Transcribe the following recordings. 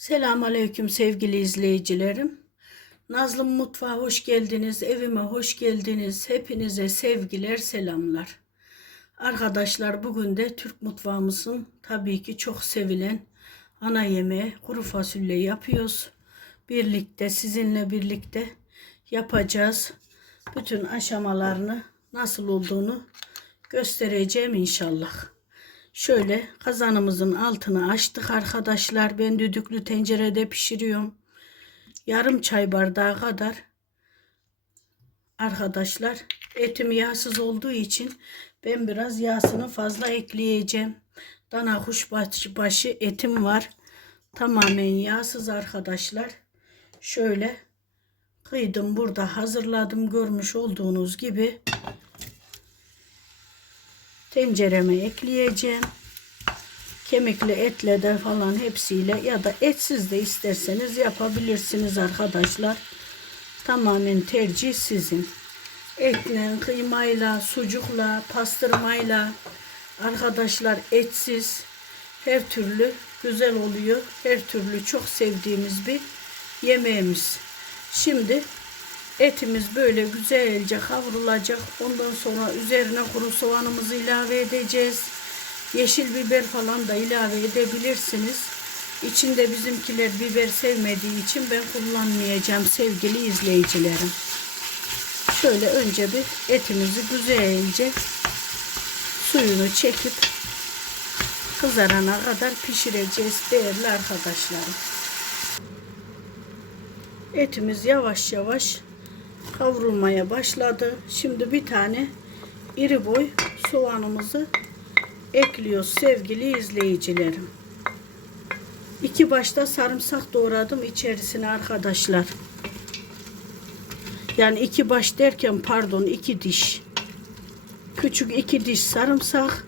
Selamun Aleyküm sevgili izleyicilerim. Nazlım Mutfağa hoş geldiniz, evime hoş geldiniz. Hepinize sevgiler, selamlar. Arkadaşlar bugün de Türk mutfağımızın tabii ki çok sevilen ana yemeği kuru fasulye yapıyoruz. Birlikte sizinle birlikte yapacağız. Bütün aşamalarını nasıl olduğunu göstereceğim inşallah. Şöyle kazanımızın altını açtık arkadaşlar. Ben düdüklü tencerede pişiriyorum. Yarım çay bardağı kadar arkadaşlar etim yağsız olduğu için ben biraz yağsını fazla ekleyeceğim. Dana kuşbaşı başı etim var. Tamamen yağsız arkadaşlar. Şöyle kıydım burada hazırladım görmüş olduğunuz gibi tencereme ekleyeceğim. Kemikli etle de falan hepsiyle ya da etsiz de isterseniz yapabilirsiniz arkadaşlar. Tamamen tercih sizin. Etle, kıymayla, sucukla, pastırmayla arkadaşlar etsiz her türlü güzel oluyor. Her türlü çok sevdiğimiz bir yemeğimiz. Şimdi Etimiz böyle güzelce kavrulacak. Ondan sonra üzerine kuru soğanımızı ilave edeceğiz. Yeşil biber falan da ilave edebilirsiniz. İçinde bizimkiler biber sevmediği için ben kullanmayacağım sevgili izleyicilerim. Şöyle önce bir etimizi güzelce suyunu çekip kızarana kadar pişireceğiz değerli arkadaşlarım. Etimiz yavaş yavaş kavrulmaya başladı. Şimdi bir tane iri boy soğanımızı ekliyoruz sevgili izleyicilerim. İki başta sarımsak doğradım içerisine arkadaşlar. Yani iki baş derken pardon iki diş. Küçük iki diş sarımsak.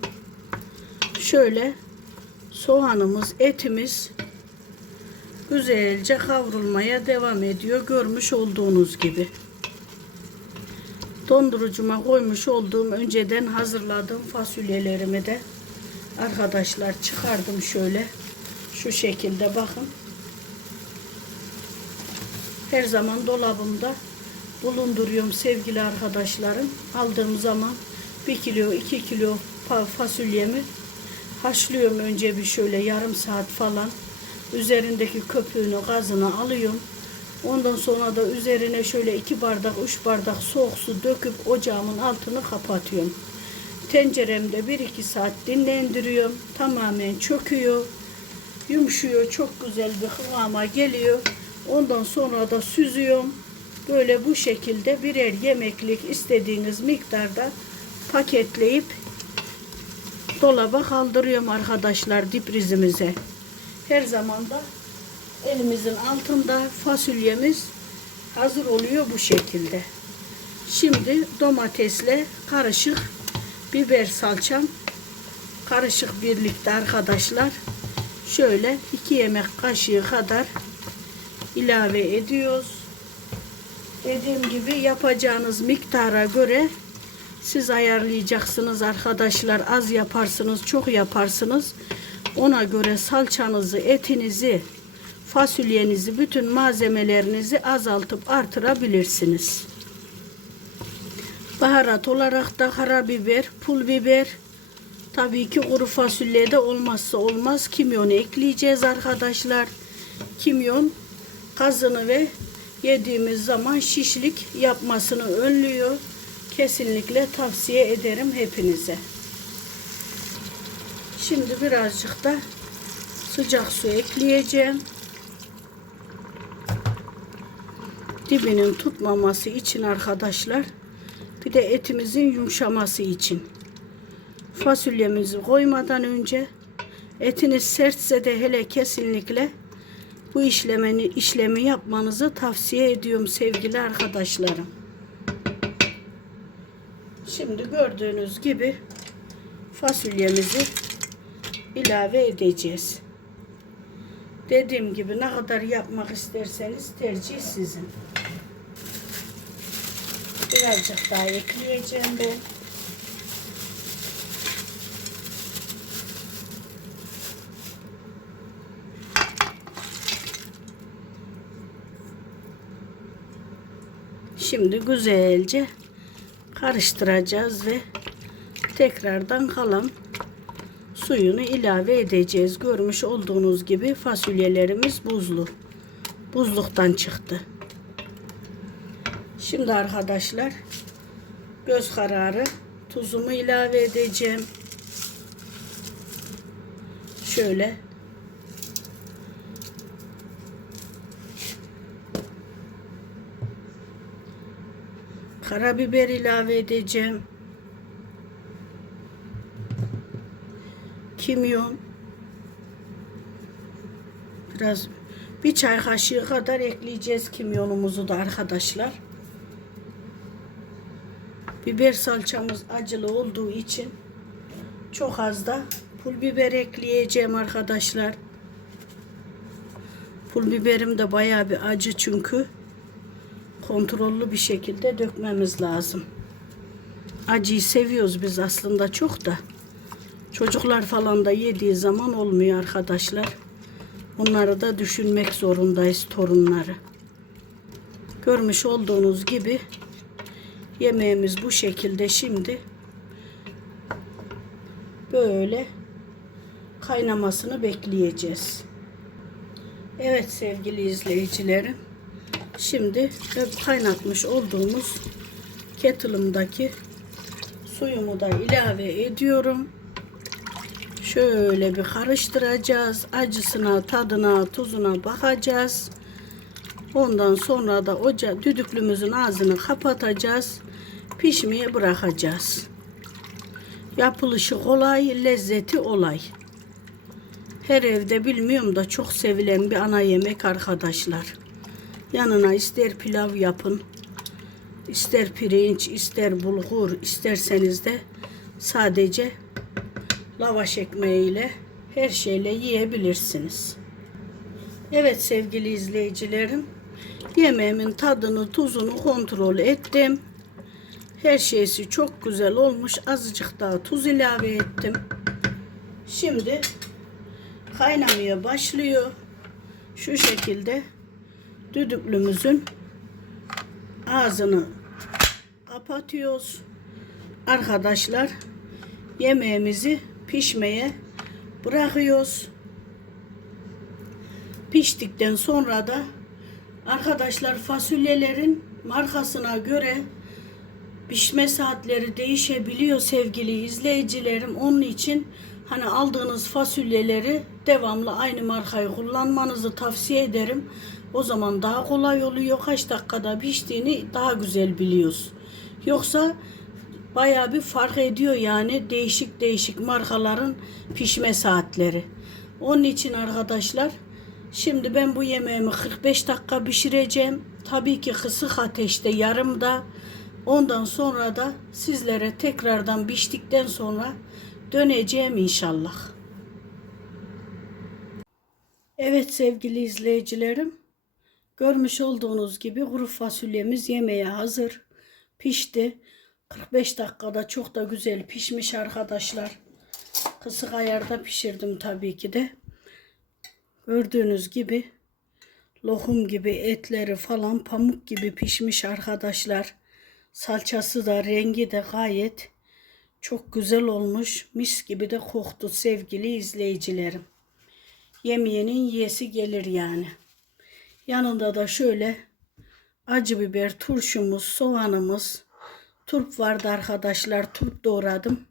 Şöyle soğanımız, etimiz güzelce kavrulmaya devam ediyor. Görmüş olduğunuz gibi dondurucuma koymuş olduğum önceden hazırladığım fasulyelerimi de arkadaşlar çıkardım şöyle. Şu şekilde bakın. Her zaman dolabımda bulunduruyorum sevgili arkadaşlarım. Aldığım zaman 1 kilo 2 kilo fasulyemi haşlıyorum önce bir şöyle yarım saat falan. Üzerindeki köpüğünü gazını alıyorum Ondan sonra da üzerine şöyle iki bardak, üç bardak soğuk su döküp ocağımın altını kapatıyorum. Tenceremde bir iki saat dinlendiriyorum. Tamamen çöküyor. Yumuşuyor. Çok güzel bir kıvama geliyor. Ondan sonra da süzüyorum. Böyle bu şekilde birer yemeklik istediğiniz miktarda paketleyip dolaba kaldırıyorum arkadaşlar diprizimize. Her zaman da elimizin altında fasulyemiz hazır oluyor bu şekilde. Şimdi domatesle karışık biber salçam karışık birlikte arkadaşlar şöyle iki yemek kaşığı kadar ilave ediyoruz. Dediğim gibi yapacağınız miktara göre siz ayarlayacaksınız arkadaşlar. Az yaparsınız, çok yaparsınız. Ona göre salçanızı, etinizi, fasulyenizi, bütün malzemelerinizi azaltıp artırabilirsiniz. Baharat olarak da karabiber, pul biber, tabii ki kuru fasulyede olmazsa olmaz kimyon ekleyeceğiz arkadaşlar. Kimyon kazını ve yediğimiz zaman şişlik yapmasını önlüyor. Kesinlikle tavsiye ederim hepinize. Şimdi birazcık da sıcak su ekleyeceğim. Dibinin tutmaması için arkadaşlar bir de etimizin yumuşaması için fasulyemizi koymadan önce etiniz sertse de hele kesinlikle bu işlemeni işlemi yapmanızı tavsiye ediyorum sevgili arkadaşlarım. Şimdi gördüğünüz gibi fasulyemizi ilave edeceğiz. Dediğim gibi ne kadar yapmak isterseniz tercih sizin. Birazcık daha ekleyeceğim ben. Şimdi güzelce karıştıracağız ve tekrardan kalan suyunu ilave edeceğiz. Görmüş olduğunuz gibi fasulyelerimiz buzlu. Buzluktan çıktı. Şimdi arkadaşlar göz kararı tuzumu ilave edeceğim. Şöyle karabiber ilave edeceğim. Kimyon biraz bir çay kaşığı kadar ekleyeceğiz kimyonumuzu da arkadaşlar. Biber salçamız acılı olduğu için çok az da pul biber ekleyeceğim arkadaşlar. Pul biberim de bayağı bir acı çünkü kontrollü bir şekilde dökmemiz lazım. Acıyı seviyoruz biz aslında çok da. Çocuklar falan da yediği zaman olmuyor arkadaşlar. Onları da düşünmek zorundayız torunları. Görmüş olduğunuz gibi yemeğimiz bu şekilde şimdi böyle kaynamasını bekleyeceğiz. Evet sevgili izleyicilerim. Şimdi kaynatmış olduğumuz kettle'ımdaki suyumu da ilave ediyorum. Şöyle bir karıştıracağız. Acısına, tadına, tuzuna bakacağız. Ondan sonra da oca düdüklümüzün ağzını kapatacağız. Pişmeye bırakacağız. Yapılışı kolay, lezzeti olay. Her evde bilmiyorum da çok sevilen bir ana yemek arkadaşlar. Yanına ister pilav yapın, ister pirinç, ister bulgur, isterseniz de sadece lavaş ekmeğiyle her şeyle yiyebilirsiniz. Evet sevgili izleyicilerim, yemeğimin tadını, tuzunu kontrol ettim. Her şeysi çok güzel olmuş. Azıcık daha tuz ilave ettim. Şimdi kaynamaya başlıyor. Şu şekilde düdüklümüzün ağzını kapatıyoruz. Arkadaşlar yemeğimizi pişmeye bırakıyoruz. Piştikten sonra da arkadaşlar fasulyelerin markasına göre pişme saatleri değişebiliyor sevgili izleyicilerim. Onun için hani aldığınız fasulyeleri devamlı aynı markayı kullanmanızı tavsiye ederim. O zaman daha kolay oluyor. Kaç dakikada piştiğini daha güzel biliyoruz. Yoksa bayağı bir fark ediyor yani değişik değişik markaların pişme saatleri. Onun için arkadaşlar şimdi ben bu yemeğimi 45 dakika pişireceğim. Tabii ki kısık ateşte yarımda. Ondan sonra da sizlere tekrardan piştikten sonra döneceğim inşallah. Evet sevgili izleyicilerim. Görmüş olduğunuz gibi kuru fasulyemiz yemeğe hazır. Pişti. 45 dakikada çok da güzel pişmiş arkadaşlar. Kısık ayarda pişirdim tabii ki de. Gördüğünüz gibi lokum gibi etleri falan pamuk gibi pişmiş arkadaşlar. Salçası da rengi de gayet çok güzel olmuş. Mis gibi de koktu sevgili izleyicilerim. Yemeyenin yiyesi gelir yani. Yanında da şöyle acı biber, turşumuz, soğanımız, turp vardı arkadaşlar. Turp doğradım.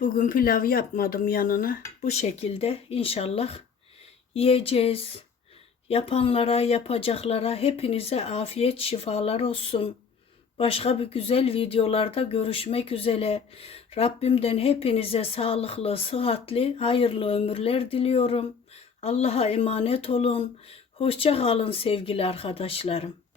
Bugün pilav yapmadım yanına. Bu şekilde inşallah yiyeceğiz. Yapanlara, yapacaklara hepinize afiyet şifalar olsun. Başka bir güzel videolarda görüşmek üzere. Rabbimden hepinize sağlıklı, sıhhatli, hayırlı ömürler diliyorum. Allah'a emanet olun. Hoşça kalın sevgili arkadaşlarım.